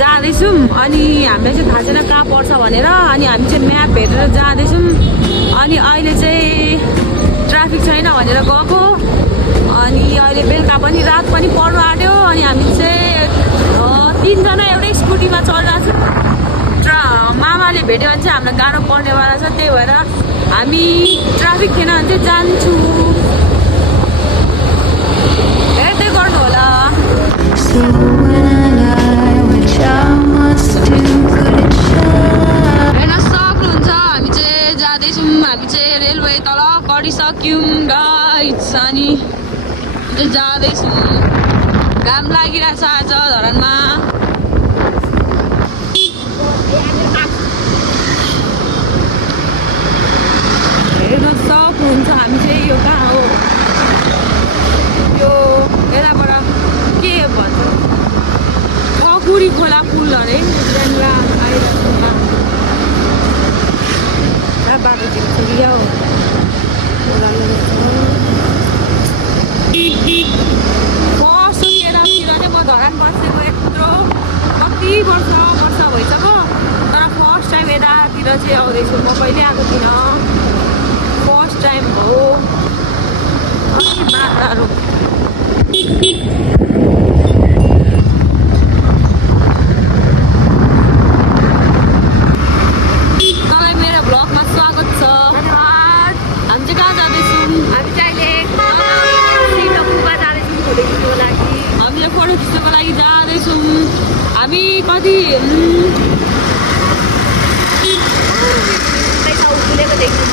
जाँदैछौँ अनि हामीलाई चाहिँ थाहा छैन कहाँ पर्छ भनेर अनि हामी चाहिँ म्याप हेरेर जाँदैछौँ अनि अहिले चाहिँ ट्राफिक छैन भनेर गएको अनि अहिले बेलुका पनि रात पनि पर्नु आँट्यो अनि हामी चाहिँ 3 जना एउटै स्कुटीमा चढिरहेको छौँ मामाले भेट्यो भने चाहिँ हामीलाई गाह्रो पर्नेवाला छ त्यही भएर हामी ट्राफिक थिएन भने चाहिँ जान्छु हेर्दै गर्नु होला हेर्न सक्नुहुन्छ हामी चाहिँ जाँदैछौँ हामी चाहिँ रेलवे तल गरिसक्यौँ गाइस अनि जाँदैछौँ घाम लागिरहेछ आज धरानमा हेर्न सक्नुहुन्छ हामी चाहिँ यो कहाँ हो यो यताबाट के भन्छ ककुरी खोला पुल अरे त्यहाँनिर आइरहेको बाटो देख्छ क्या हो बस्छु यतातिर चाहिँ म धरान बसेको यत्रो कति वर्ष भइसक्यो तर फर्स्ट टाइम यतातिर चाहिँ आउँदैछु म कहिले आएको थिइनँ फर्स्ट टाइम हो अनि बाटाहरू तपाईँ मेरो भ्लगमा स्वागत छ धन्यवाद हामी चाहिँ कहाँ जाँदैछौँ हामी चाहिँ अहिले फोटो खिच्नुको लागि हामीले फोटो खिच्नुको लागि जाँदैछौँ हामी कति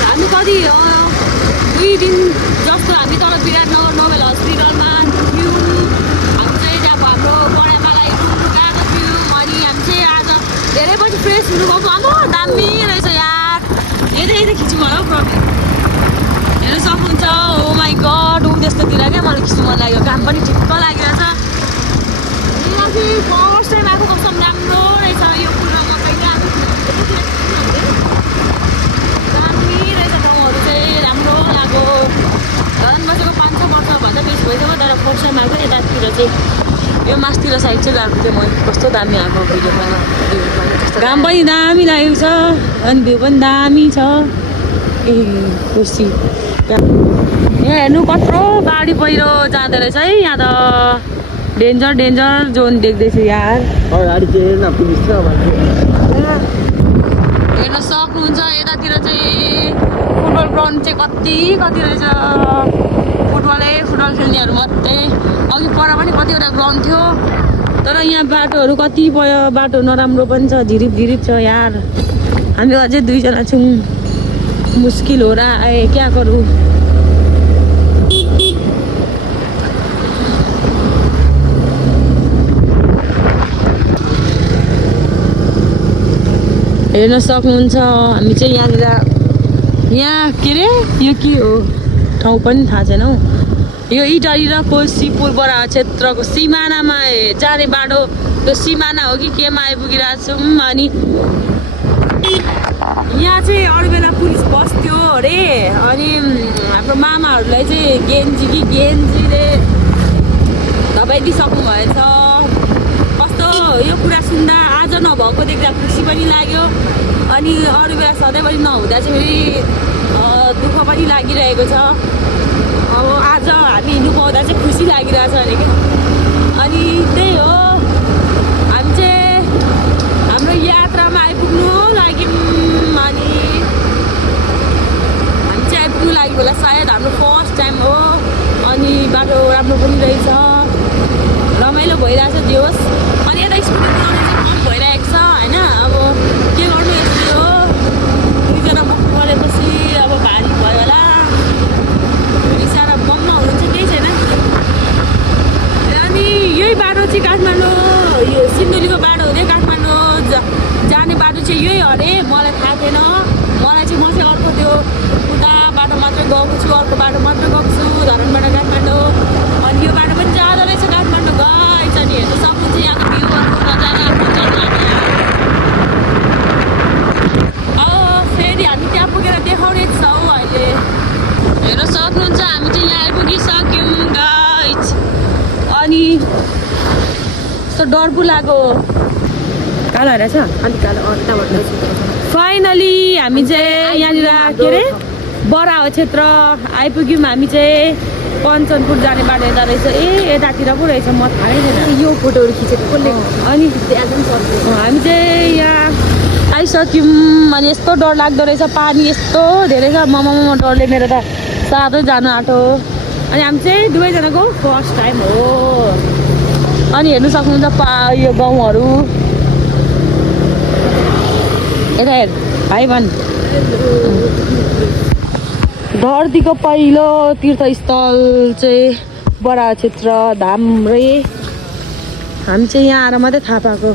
हामी कति 2 दिन जस्तो हामी तल विराटनगर नोबेल हस्पिटलमा थियौँ हामी चाहिँ अब हाम्रो पढाइमालाई गएको थियौँ अनि हामी चाहिँ आज धेरै पछि फ्रेस हुनु गएको आमा दामी रहेछ यार यतै खिच्नु होला हौ प्रवीण हेर्न सक्नुहुन्छ ओ माई गड ऊ त्यस्तोतिर क्या मलाई खिच्नु मन लाग्यो काम पनि ठिक्क लागिरहेछ फर्स्ट टाइम आएको कस्तो राम्रो रहेछ यो कुरामा कहिले आएको दामी रहेछ ठाउँहरू चाहिँ राम्रो लाग्यो धरान बसेको 5-6 वर्षभन्दा बेसी भइसक्यो तर फर्स्ट टाइम आएको यतातिर चाहिँ यो मासतिर साइड चाहिँ गएको थिएँ म कस्तो दामी आएको भिडियोमा घाम पनि दामी लागेको छ अनि भ्यू पनि दामी छ ए खुसी यहाँ हेर्नु कत्रो गाडी पहिरो जाँदो रहेछ है यहाँ त डेन्जर जोन देख्दैछु यार हेर्न सक्नुहुन्छ यतातिर चाहिँ फुटबल ग्राउन्ड चाहिँ कति रहेछ फुटबल खेल्नेहरू मात्रै अघि पर पनि कतिवटा ग्राउन्ड थियो तर यहाँ बाटोहरू कतिपय बाटो नराम्रो पनि छ झिरिप छ यार हामी अझै 2 जना छौँ मुस्किल हो रहा है क्या करूँ हेर्न सक्नुहुन्छ हामी चाहिँ यहाँ के अरे यो के हो ठाउँ पनि थाहा छैन हौ यो इटाली र कोशीपुर बराह क्षेत्रको सिमानामा जाने बाटो त्यो सिमाना हो कि केमा आइपुगिरहेको छौँ अनि यहाँ चाहिँ अरू बेला पुलिस बस्थ्यो अरे अनि हाम्रो मामाहरूलाई चाहिँ गेन्जीले धपाइदिइसक्नु भएछ कस्तो यो कुरा सुन्दा आज नभएको देख्दा खुसी पनि लाग्यो अनि अरू बेला सधैँभरि नहुँदा चाहिँ फेरि दुःख पनि लागिरहेको छ अब आज हामी हिँड्नु पाउँदा चाहिँ खुसी लागिरहेछ अरे क्या अनि त्यही हो हामी चाहिँ हाम्रो यात्रामा आइपुग्नु लागि अनि हामी चाहिँ आइपुग्नु लागि होला सायद हाम्रो फर्स्ट टाइम हो अनि बाटो राम्रो पनि रहेछ रमाइलो भइरहेछ जे होस् अनि यता स्कुटी कुदाउने चाहिँ कम भइरहेको छ होइन अब के गर्नु यस्तै हो 2 जना बोक्नु परेपछि अब भारी भयो होला रिक्सा र बममा हुनु चाहिँ केही छैन अनि यही बाटो चाहिँ काठमाडौँ यो सिन्धुलीको बाटो हुँदै काठमाडौँ जाने बाटो चाहिँ यही अरे मलाई थाहा थिएन मलाई चाहिँ म चाहिँ अर्को त्यो उता बाटो मात्रै गएको छु अर्को बाटो मात्रै गएको छु धरानबाट काठमाडौँ अनि यो बाटो पनि जाँदो रहेछ काठमाडौँ गएछ नि हेर्नु सक्नुहुन्छ यहाँको भ्यूहरू नजाने अब फेरि हामी त्यहाँ पुगेर देखाउने छौँ अहिले हेर्न सक्नुहुन्छ हामी चाहिँ यहाँ आइपुगिसक्यौँ गाइस अनि यस्तो डर पो लाग्यो कालो रहेछ अनि कालो यताबाट फाइनली हामी चाहिँ यहाँनिर के अरे बराह क्षेत्र आइपुग्यौँ हामी चाहिँ कञ्चनपुर जाने बाटो यता रहेछ यतातिर पो रहेछ म थाहै थिएन यो फोटोहरू खिचेको कसले अनि एकदम सर्छ हामी चाहिँ यहाँ आइसक्यौँ अनि यस्तो डर लाग्दो रहेछ पानी यस्तो धेरै छ ममा डरले मेरो त साथै जानु आँटो अनि हामी चाहिँ दुवैजनाको फर्स्ट टाइम हो अनि हेर्नु सक्नुहुन्छ यो गाउँहरू यता हेर भाइ भन् धरतीको पहिलो तीर्थस्थल चाहिँ बराह क्षेत्र धाम रे हामी चाहिँ यहाँ आएर मात्रै थाहा पाएको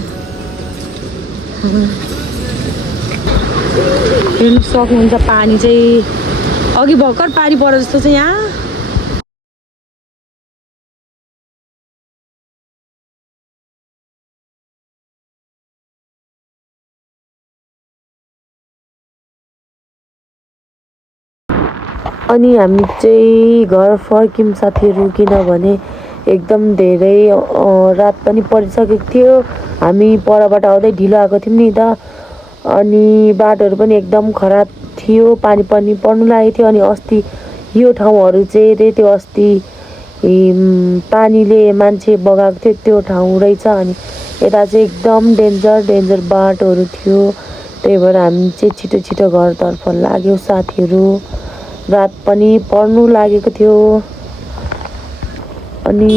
हेर्नु सक्नुहुन्छ पानी चाहिँ अघि भर्खर पानी पऱ्यो जस्तो चाहिँ यहाँ अनि हामी चाहिँ घर फर्क्यौँ साथीहरू किनभने एकदम धेरै रात पनि परिसकेको थियो हामी परबाट आउँदै ढिलो आएको थियौँ नि त अनि बाटोहरू पनि एकदम खराब थियो पानी पनि पर्नु लागेको थियो अनि अस्ति यो ठाउँहरू चाहिँ रे त्यो अस्ति पानीले मान्छे बगाएको थियो त्यो ठाउँ रहेछ अनि यता चाहिँ एकदम डेन्जर बाटोहरू थियो त्यही भएर हामी चाहिँ छिटो छिटो घरतर्फ लाग्यौँ साथीहरू रात पनि पर्नु लागेको थियो अनि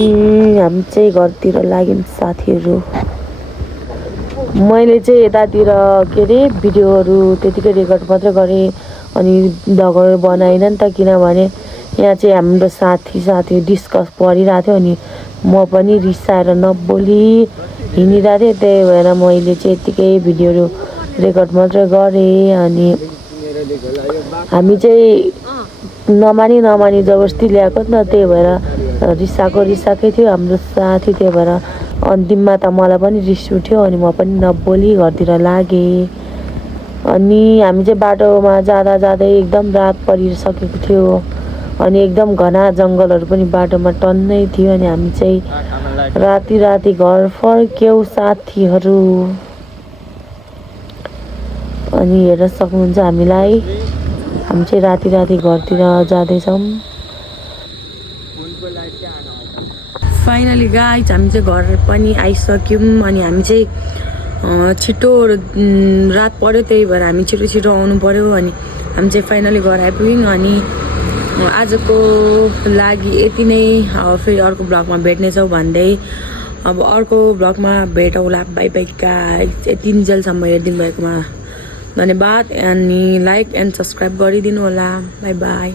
हामी चाहिँ घरतिर लाग्यौँ साथीहरू मैले चाहिँ यतातिर के अरे भिडियोहरू त्यतिकै रेकर्ड मात्रै गरेँ अनि भ्लगहरू बनाइनँ नि त किनभने यहाँ चाहिँ हाम्रो साथी डिस्कस परिरहेको थियो अनि म पनि रिसाएर नबोली हिँडिरहेको थिएँ त्यही भएर मैले चाहिँ यतिकै भिडियोहरू रेकर्ड मात्रै गरेँ अनि हामी चाहिँ नमानी जबरजस्ती ल्याएको नि त त्यही भएर रिसाएकै थियो हाम्रो साथी त्यही भएर अन्तिममा त मलाई पनि रिस उठ्यो अनि म पनि नबोली घरतिर लागेँ अनि हामी चाहिँ बाटोमा जाँदै एकदम रात परिसकेको थियो अनि एकदम घना जङ्गलहरू पनि बाटोमा टन्नै थियो अनि हामी चाहिँ राति घर फर्क्यौँ साथीहरू अनि हेर्न सक्नुहुन्छ हामीलाई हामी चाहिँ राति घरतिर जाँदैछौँ फाइनली गाइज हामी चाहिँ घर पनि आइसक्यौँ अनि हामी चाहिँ छिटो रात पऱ्यो त्यही भएर हामी छिटो आउनु पऱ्यो अनि हामी चाहिँ फाइनली घर आइपुग्यौँ अनि आजको लागि यति नै फेरि अर्को ब्लगमा भेट्नेछौँ भन्दै अब अर्को ब्लगमा भेटौँला बाई गाइज यति जेलसम्म हेरिदिनु भएकोमा धन्यवाद अनि लाइक एन्ड सब्सक्राइब गरिदिनु होला बाई